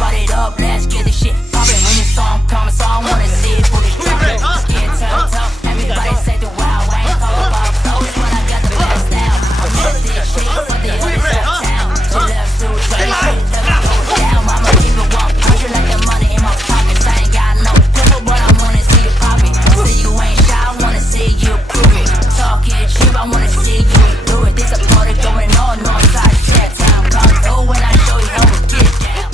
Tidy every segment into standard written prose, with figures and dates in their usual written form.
start it up, let's get this shit poppin'. When your song coming, so I wanna see it fully droppin'. Skin turned up, everybody say the wow. I ain't talking about clothes, but I got the best style. I'm just this shit for the others uptown. To left to right, shit never go down. I'ma keep it 100 like the money in my pockets. I ain't got no pimple, but I wanna see you pop it. Say you ain't shy, I wanna see you prove it. Talking cheap, I wanna see you do it. There's a party going on, Northside, Jet Town. Come through when I show you how we get down.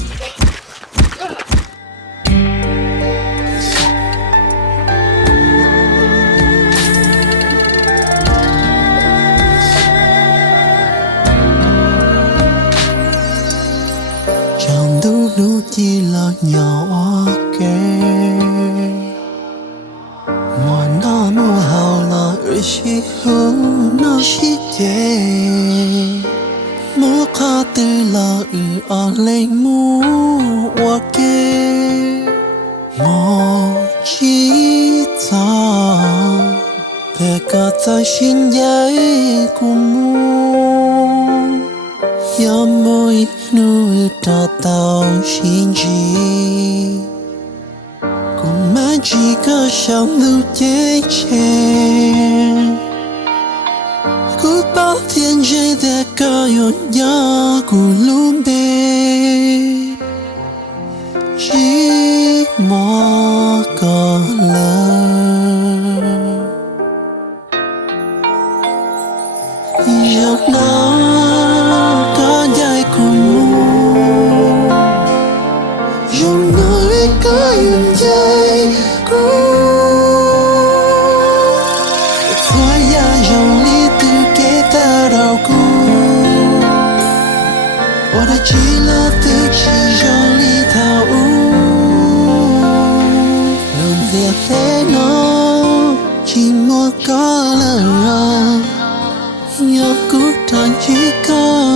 Chẳng đủ đủ chỉ là nhỏ kê Mùa nó mùa hào là ư shi hữu nó shi chê Mùa khá tư là ư ở lên mùa hoa kê Mùa chỉ ta Để cả ta xin giấy của mùa Ya môi nu ta tao xin gì Cũng mà chỉ có sao lưu chế chê Cứ bao thiên dây để có yột nhớ của lúc bê Chỉ mò có lời Giọt nó có dài cùng mù Dùng nói có yên dây cũ Thoa ya dòng lý từ kế ta đào cũ Ở đây chỉ là từ chỉ dòng lý thảo ú Lần việc thế nó chỉ mua có lời nhớ cút thành chỉ có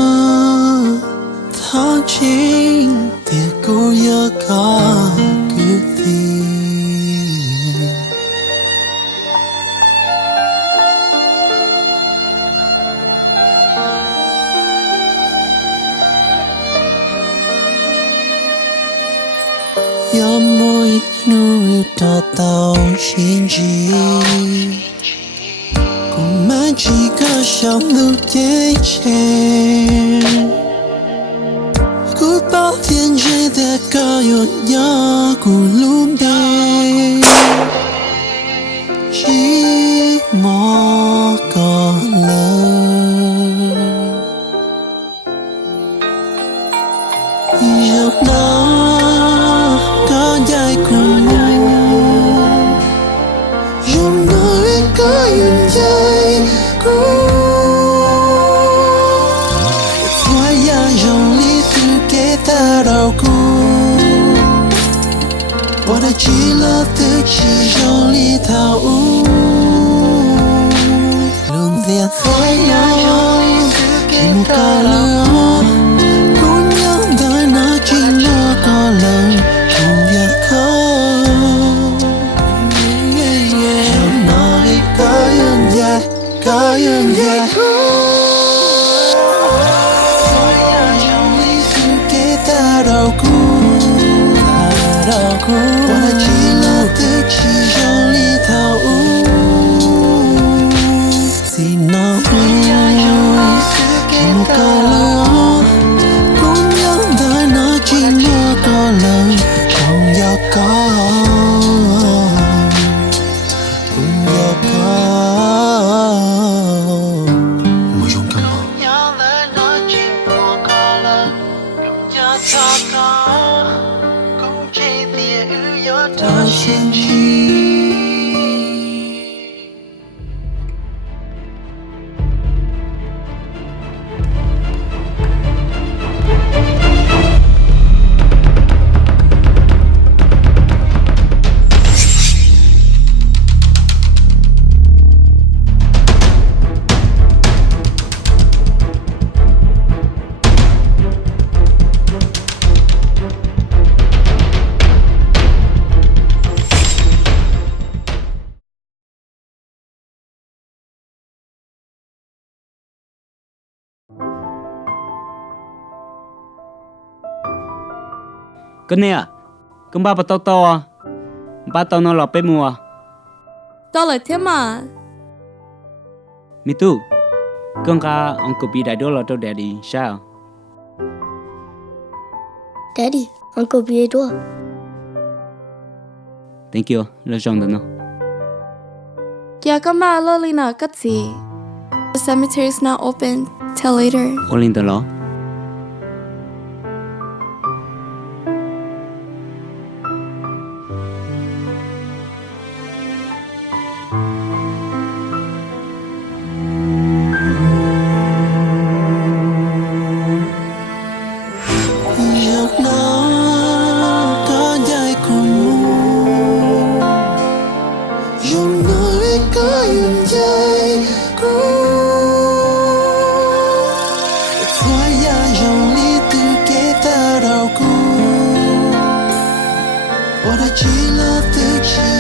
tháng chính tiệc cô nhớ có cứ gì nhớ môi nuôi ta tao xin gì Cũng mà chỉ có sao lưu chế chê Cứ bao thiên dây để có yột nhớ của lúc bê Chỉ mò có lời Giọt nó có dài cùng mù Dùng nói có yên dây cũ Thoa ya dòng lý từ kế ta đào cũ Ở đây chỉ là từ chỉ dòng lý thảo ú Lượng việc thấy nó chỉ một ca lửa Cũng nhớ đời nó chỉ nó có lời Không việc khó Chẳng nói có yên dây Có yên dây đau cũ Quả là chỉ là từ chỉ dòng lý thảo ú Xin nó chỉ một ca lửa Cũng nhớ đời nó chỉ nó có lời Không nhớ có Không nhớ có Mùa dòng cam hồn nhớ lời nó chỉ một ca lời Không nhớ có Cũng chỉ tia ưu gió ta xin chi cái này à con ba tao tao à ba tao nó là bé mua Đó là thế mà. mi tu con cả ông cụ bị đại đô là đâu để đi sao Daddy, Uncle Biedor. thank you là trong đó nó Yeah, come on, Lolina, cut see. The cemetery's not open till later. ô linh đó lo giọt nó có dài cùng mù dòng nói có dòng dài Thôi ya dòng đi từ kế ta đầu cu Ôi đã chỉ là từ chỉ